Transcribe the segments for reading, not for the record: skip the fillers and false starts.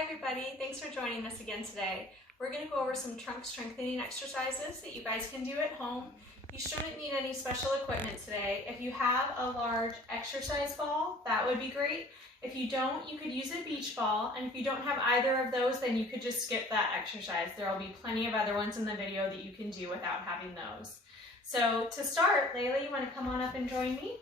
Hi everybody, thanks for joining us again today. We're going to go over some trunk strengthening exercises that you guys can do at home. You shouldn't need any special equipment today. If you have a large exercise ball, that would be great. If you don't, you could use a beach ball, and if you don't have either of those, then you could just skip that exercise. There will be plenty of other ones in the video that you can do without having those. So to start, Layla, you want to come on up and join me?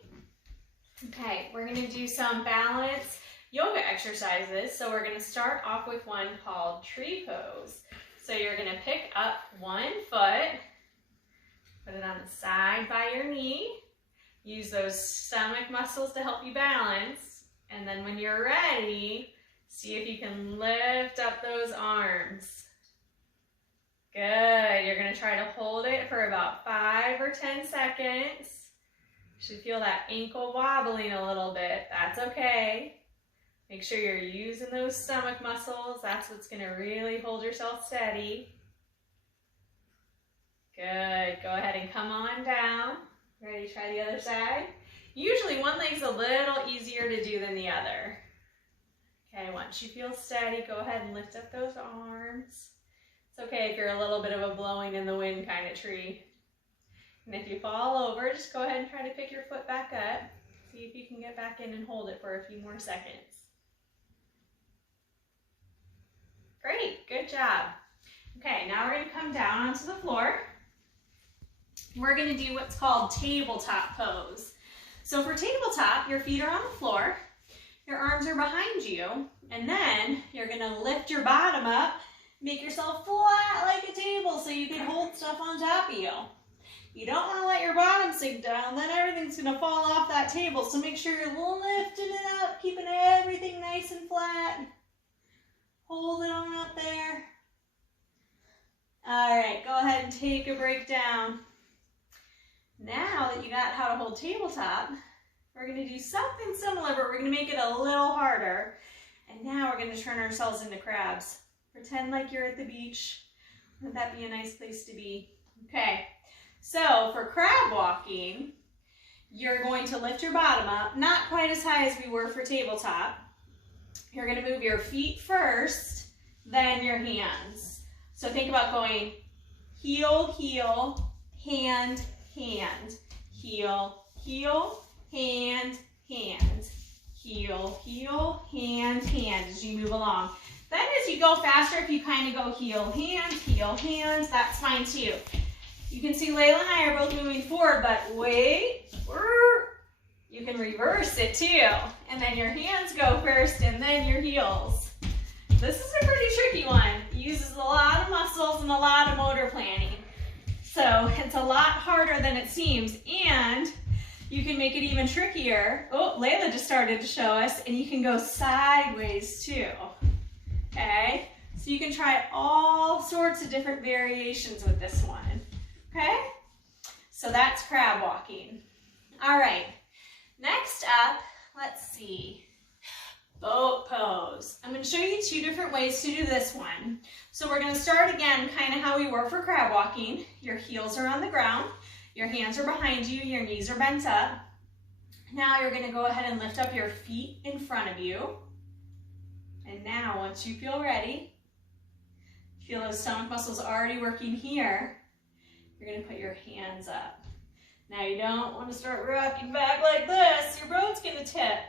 Okay, we're going to do some balance yoga exercises. So we're going to start off with one called tree pose. So you're going to pick up one foot, put it on the side by your knee, use those stomach muscles to help you balance, and then when you're ready, see if you can lift up those arms. Good. You're going to try to hold it for about 5 or 10 seconds. You should feel that ankle wobbling a little bit. That's okay. Make sure you're using those stomach muscles. That's what's going to really hold yourself steady. Good. Go ahead and come on down. Ready to try the other side? Usually one leg's a little easier to do than the other. Okay, once you feel steady, go ahead and lift up those arms. It's okay if you're a little bit of a blowing in the wind kind of tree. And if you fall over, just go ahead and try to pick your foot back up. See if you can get back in and hold it for a few more seconds. Great, good job. Okay, now we're going to come down onto the floor. We're going to do what's called tabletop pose. So for tabletop, your feet are on the floor, your arms are behind you, and then you're going to lift your bottom up, make yourself flat like a table so you can hold stuff on top of you. You don't want to let your bottom sink down, then everything's going to fall off that table. So make sure you're lifting it up, keeping everything nice and flat. Hold it on up there. All right, go ahead and take a break down. Now that you got how to hold tabletop, we're going to do something similar, but we're going to make it a little harder. And now we're going to turn ourselves into crabs. Pretend like you're at the beach. Wouldn't that be a nice place to be? Okay. So for crab walking, you're going to lift your bottom up, not quite as high as we were for tabletop. You're going to move your feet first, then your hands. So think about going heel, heel, hand, hand, heel, heel, hand, hand, heel, heel, hand, hand as you move along. Then as you go faster, if you kind of go heel, hand, that's fine too. You can see Layla and I are both moving forward, but wait, you can reverse it too. And then your hands go first and then your heels. This is a pretty tricky one. It uses a lot of muscles and a lot of motor planning. So it's a lot harder than it seems, and you can make it even trickier. Oh, Layla just started to show us, and you can go sideways too. Okay, so you can try all sorts of different variations with this one. Okay, so that's crab walking. All right, next up, let's see, boat pose. I'm going to show you 2 different ways to do this one. So we're going to start again kind of how we were for crab walking. Your heels are on the ground, your hands are behind you, your knees are bent up. Now you're going to go ahead and lift up your feet in front of you. And now once you feel ready, feel those stomach muscles already working here. You're going to put your hands up. Now you don't want to start rocking back like this. Your boat's going to tip.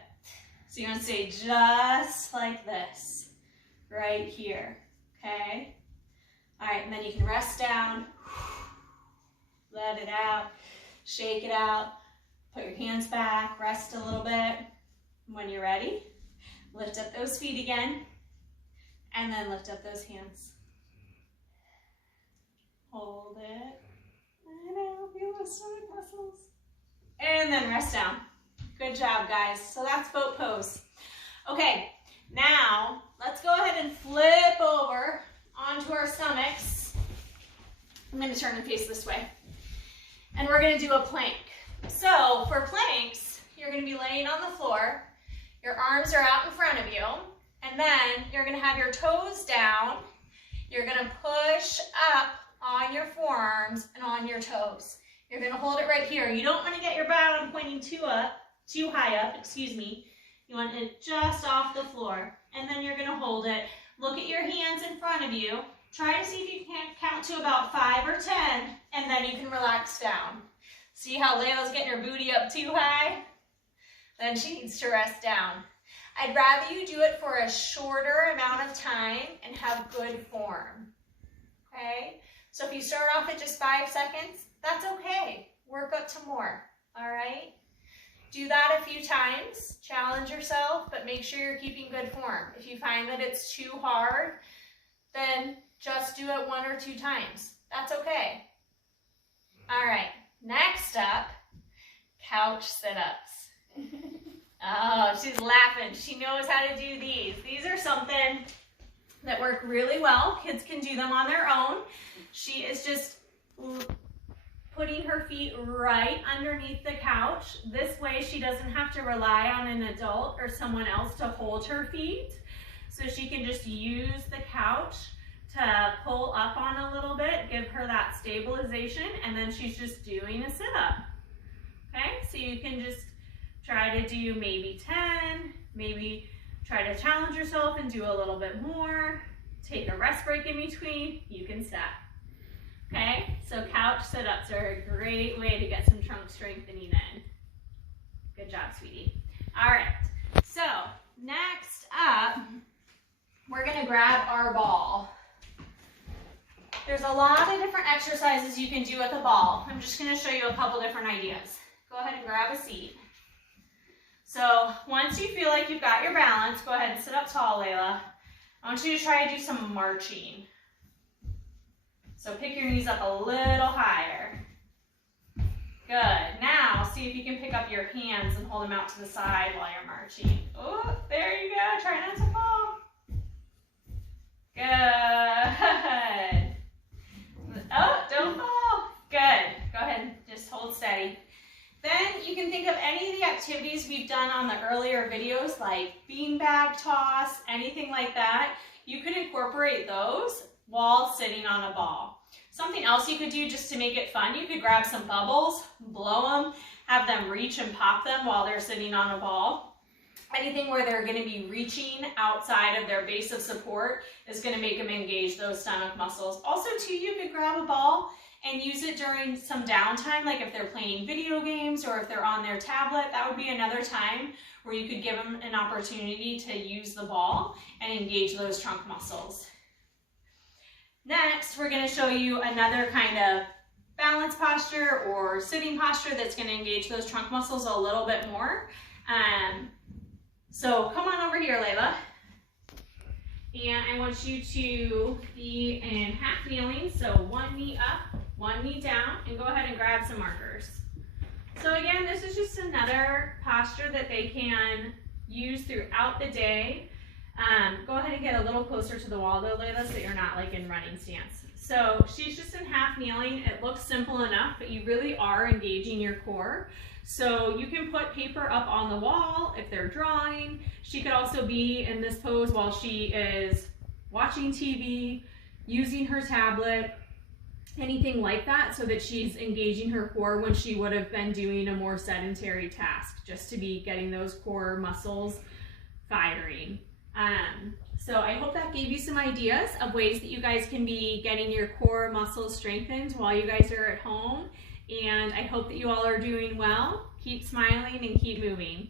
So you want to stay just like this, right here, okay? All right, and then you can rest down, let it out, shake it out, put your hands back, rest a little bit. When you're ready, lift up those feet again, and then lift up those hands. Hold it. I know, feel those stomach muscles. And then rest down. Good job, guys. So that's boat pose. Okay, now let's go ahead and flip over onto our stomachs. I'm going to turn and face this way. And we're going to do a plank. So for planks, you're going to be laying on the floor. Your arms are out in front of you. And then you're going to have your toes down. You're going to push up on your forearms and on your toes. You're going to hold it right here. You don't want to get your bottom pointing too high up. You want it just off the floor. And then you're going to hold it Look at your hands in front of you. Try to see if you can count to about 5 or 10, and then you can relax down. See how Layla's getting her booty up too high? Then she needs to rest down. I'd rather you do it for a shorter amount of time and have good form, okay? So if you start off at just 5 seconds, that's okay. Work up to more, all right? Do that a few times, challenge yourself, but make sure you're keeping good form. If you find that it's too hard, then just do it 1 or 2 times. That's okay. All right, next up, couch sit-ups. Oh, she's laughing. She knows how to do these. These are something that work really well. Kids can do them on their own. She is just putting her feet right underneath the couch. This way she doesn't have to rely on an adult or someone else to hold her feet. So she can just use the couch to pull up on a little bit, give her that stabilization, and then she's just doing a sit-up. Okay, so you can just try to do maybe 10, maybe try to challenge yourself and do a little bit more. Take a rest break in between, you can stop. Okay, so couch sit-ups are a great way to get some trunk strengthening in. Good job, sweetie. All right, so next up, we're gonna grab our ball. There's a lot of different exercises you can do with a ball. I'm just gonna show you a couple different ideas. Go ahead and grab a seat. So once you feel like you've got your balance, go ahead and sit up tall, Layla. I want you to try to do some marching. So pick your knees up a little higher. Good. Now see if you can pick up your hands and hold them out to the side while you're marching. Oh, there you go. Try not to fall. Good. Oh, don't fall. Good. Go ahead and just hold steady. Then you can think of any of the activities we've done on the earlier videos, like beanbag toss, anything like that. You could incorporate those while sitting on a ball. Something else you could do just to make it fun, you could grab some bubbles, blow them, have them reach and pop them while they're sitting on a ball. Anything where they're going to be reaching outside of their base of support is going to make them engage those stomach muscles. Also too, you could grab a ball and use it during some downtime, like if they're playing video games or if they're on their tablet. That would be another time where you could give them an opportunity to use the ball and engage those trunk muscles. Next, we're going to show you another kind of balance posture or sitting posture that's going to engage those trunk muscles a little bit more. So come on over here, Layla. And I want you to be in half kneeling, so one knee up, one knee down, and go ahead and grab some markers. So again, this is just another posture that they can use throughout the day. Go ahead and get a little closer to the wall though, Layla, so you're not like in running stance. So she's just in half kneeling. It looks simple enough, but you really are engaging your core. So you can put paper up on the wall if they're drawing. She could also be in this pose while she is watching TV, using her tablet, anything like that, so that she's engaging her core when she would have been doing a more sedentary task, just to be getting those core muscles firing. So I hope that gave you some ideas of ways that you guys can be getting your core muscles strengthened while you guys are at home. And I hope that you all are doing well. Keep smiling and keep moving.